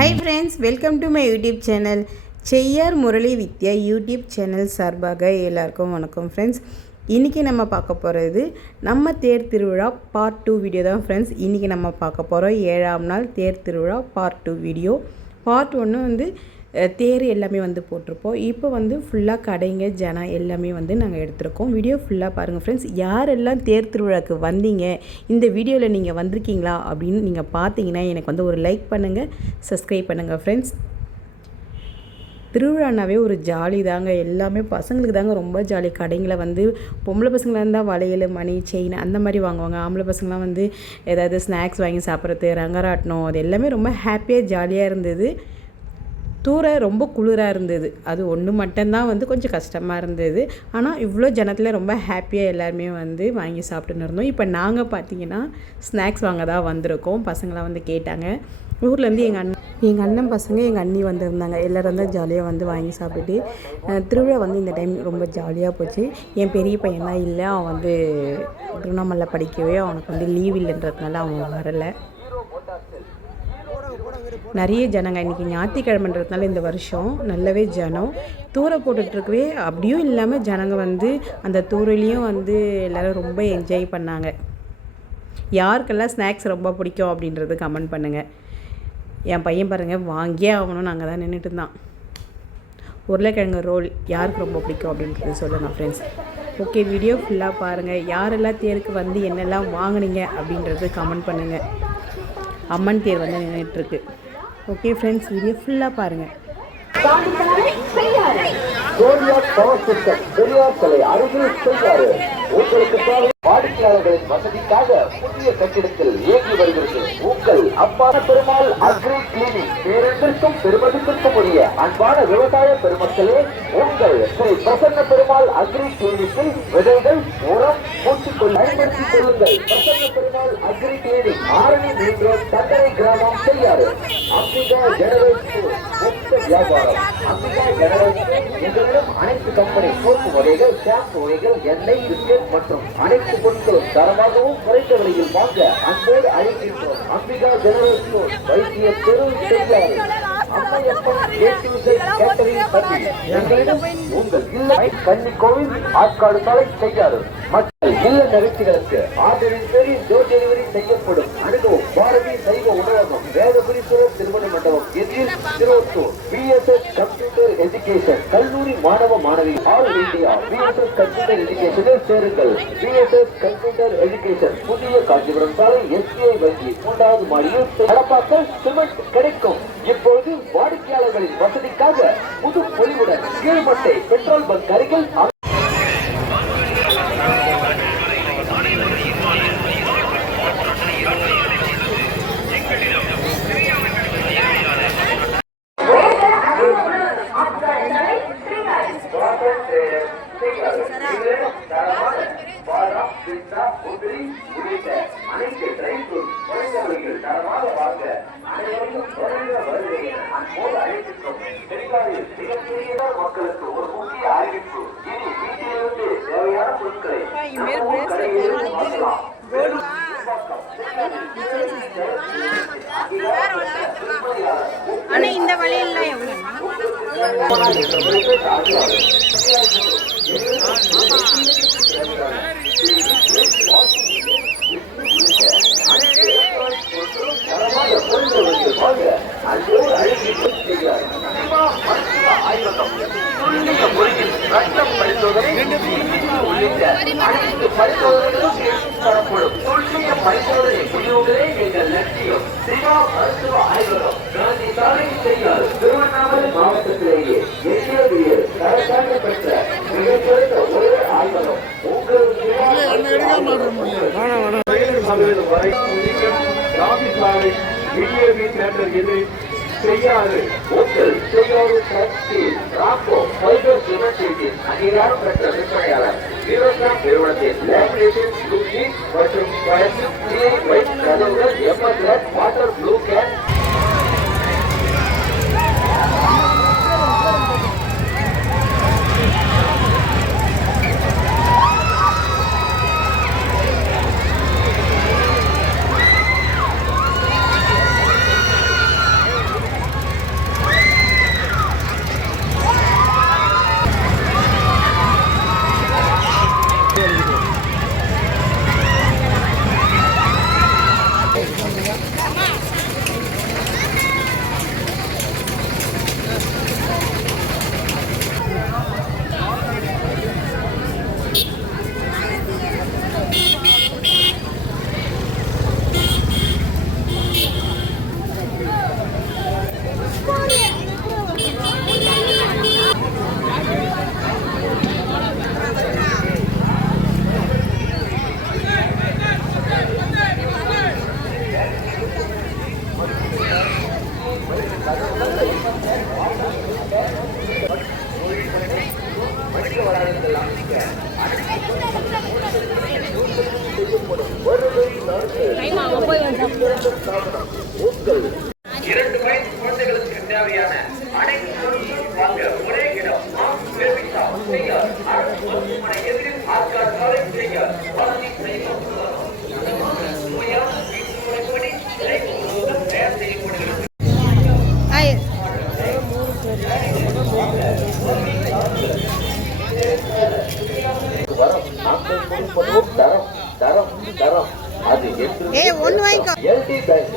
Hi friends welcome to my YouTube channel Cheyyar Murali Vidya YouTube channel சார்பாக எல்லாருக்கும் வணக்கம் friends இன்றைக்கி நம்ம பார்க்க போகிறது நம்ம தேர் திருவிழா பார்ட் டூ வீடியோ தான் ஃப்ரெண்ட்ஸ் இன்றைக்கி நம்ம பார்க்க போகிறோம் ஏழாம் நாள் தேர் திருவிழா பார்ட் டூ வீடியோ பார்ட் ஒன்று வந்து தேர் எல்லாமே வந்து போட்டிருப்போம். இப்போ வந்து ஃபுல்லாக கடைங்க ஜனம் எல்லாமே வந்து நாங்கள் எடுத்திருக்கோம். வீடியோ ஃபுல்லாக பாருங்கள் ஃப்ரெண்ட்ஸ் யாரெல்லாம் தேர் திருவிழாக்கு வந்தீங்க? இந்த வீடியோவில் நீங்கள் வந்திருக்கீங்களா? அப்படின்னு நீங்கள் பார்த்தீங்கன்னா எனக்கு வந்து ஒரு லைக் பண்ணுங்கள் சப்ஸ்கிரைப் பண்ணுங்கள் ஃப்ரெண்ட்ஸ் திருவிழானாவே ஒரு ஜாலி தாங்க. எல்லாமே பசங்களுக்கு தாங்க ரொம்ப ஜாலி கடைங்களை வந்து பொம்பளை பசங்களாக இருந்தால் வளையல் மணி செயின் அந்த மாதிரி வாங்குவாங்க. ஆம்பளை பசங்களாம் வந்து ஏதாவது ஸ்நாக்ஸ் வாங்கி சாப்பிட்றது ரங்கராட்டணும் அது எல்லாமே ரொம்ப ஹாப்பியாக ஜாலியாக இருந்தது. தூர ரொம்ப குளிராக இருந்தது. அது ஒன்று மட்டும்தான் வந்து கொஞ்சம் கஷ்டமாக இருந்தது. ஆனால் இவ்வளோ ஜனத்தில் ரொம்ப ஹாப்பியாக எல்லாருமே வந்து வாங்கி சாப்பிட்டுன்னு இருந்தோம். இப்போ நாங்கள் பார்த்தீங்கன்னா ஸ்நாக்ஸ் வாங்க தான் வந்திருக்கோம். பசங்களாம் வந்து கேட்டாங்க. ஊர்லேருந்து எங்கள் அண்ணன் எங்கள் அண்ணன் பசங்க எங்கள் அண்ணி வந்திருந்தாங்க. எல்லோரும் தான் ஜாலியாக வந்து வாங்கி சாப்பிட்டுட்டு திருவிழா வந்து இந்த டைம் ரொம்ப ஜாலியாக போச்சு. என் பெரிய பையன்லாம் இல்லை. அவன் வந்து திருவண்ணாமலை படிக்கவே அவனுக்கு வந்து லீவ் இல்லைன்றதுனால அவன் வரலை. நிறைய ஜனங்க இன்றைக்கி ஞாயிற்றுக்கிழமைன்றதுனால இந்த வருஷம் நல்லாவே ஜனம். தூர போட்டுட்ருக்கவே அப்படியும் இல்லாமல் ஜனங்க வந்து அந்த தூரிலையும் வந்து எல்லோரும் ரொம்ப என்ஜாய் பண்ணாங்க. யாருக்கெல்லாம் ஸ்நாக்ஸ் ரொம்ப பிடிக்கும் அப்படின்றது கமெண்ட் பண்ணுங்கள் என் பையன் பாருங்கள் வாங்கியே ஆகணும் நாங்கள் தான் நின்றுட்டு இருந்தான் உருளைக்கிழங்கு ரோல் யாருக்கு ரொம்ப பிடிக்கும் அப்படின்றது சொல்லுங்கள் ஃப்ரெண்ட்ஸ் ஓகே வீடியோ ஃபுல்லாக பாருங்கள் யாரெல்லாம் தேருக்கு வந்து என்னெல்லாம் வாங்குனீங்க அப்படின்றது கமெண்ட் பண்ணுங்கள் அம்மன் தேர் வந்து நின்றுட்டுருக்கு ஓகே ஃப்ரெண்ட்ஸ் வீடியோ ஃபுல்லாக பாருங்கள் கோரியார் பவர் சிஸ்டம் பெரியார் சிலை அருகில் செய்யாறு வாடிக்கையாளர்களின் வசதிக்காக புதிய கட்டிடத்தில் இயங்கி வருகிறது உங்கள் அப்பான பெருமாள் அக்ரி கிளினிக் பேரன்பிற்கும் பெருமதிப்பிற்கும் உரிய அன்பான விவசாய பெருமக்களே உங்கள் ஸ்ரீ பிரசன்ன பெருமாள் அக்ரி கிளினிக்கில் விதைகள் உரம் பயன்படுத்திக் கொள்ளுங்கள் Prasanna Perumal agri clinic Arani main road கிராமம் செய்யாறு. அம்பிகா ஜெனரல் மொத்த வியாபாரம். அம்பிகா ஜெனரல் எங்களிடம் அனைத்து கம்பெனி சோப்பு வகைகள் ஷாம்பு வகைகள் எண்ணெய் பிஸ்கெட் மற்றும் அனைத்து பொருட்களும் தரமாகவும் குறைந்த விலையில் வாங்க அன்போடு அழைக்கின்றோம். அம்பிகா ஜெனரல் ஸ்டோர் வைத்திய பெரும் செய்யாறு. உங்கள் இல்லை கன்னி கோவில் ஆற்காடு சாலை செய்யாறு. நல்ல இல்ல நிகழ்ச்சிகளுக்கு ஆர்டரின் பேரில் டோர் டெலிவரி செய்யப்படும் அனுபவம் பாரதி சைவ உணவகம் வேதபுரீஸ்வரர் திருமண மண்டபம் எதிரில் திருவத்தூர் பிஎஸ்எஸ் கம்ப்யூட்டர் எஜுகேஷன் கல்லூரி மாணவ மாணவி ஆல் இந்தியா பிஎஸ்எஸ் கம்ப்யூட்டர் எஜுகேஷனில் சேருங்கள். பிஎஸ்எஸ் கம்ப்யூட்டர் எஜுகேஷன் புதிய காஞ்சிபுரம் சாலை எஸ்பிஐ வங்கி மூன்றாவது மாடியில் நடப்பாக்க சிமெண்ட் கிடைக்கும். இப்போது வாடிக்கையாளர்களின் வசதிக்காக புது பொலிவுடன் கீழ்மட்டை பெட்ரோல் பங்க் அருகில் ஆனால் இந்த வழியில எவ்வளோ மாவட்டத்திலேயே எங்கிலேயே தரச்சாட்டு பெற்ற மிகச்சிறந்த ஒரே ஆய்வகம் உங்களுக்கு செய்யாது உங்கள் செய்யாது சக்தி ராக்கோ ஃபைபர் சிமெண்ட் அங்கீகாரம் பெற்ற விற்பனையாளர். வீரோகிராம் நிறுவனத்தின் லேமினேஷன் மற்றும் ஒயிட் கதவுகள்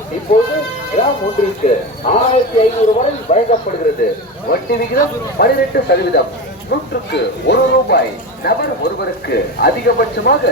இப்போது கிராம் ஒன்றிற்கு ஆயிரத்தி ஐநூறு வரை வட்டி விகிதம் பதினெட்டு சதவீதம். நூற்றுக்கு ஒரு ரூபாய். நபர் ஒருவருக்கு அதிகபட்சமாக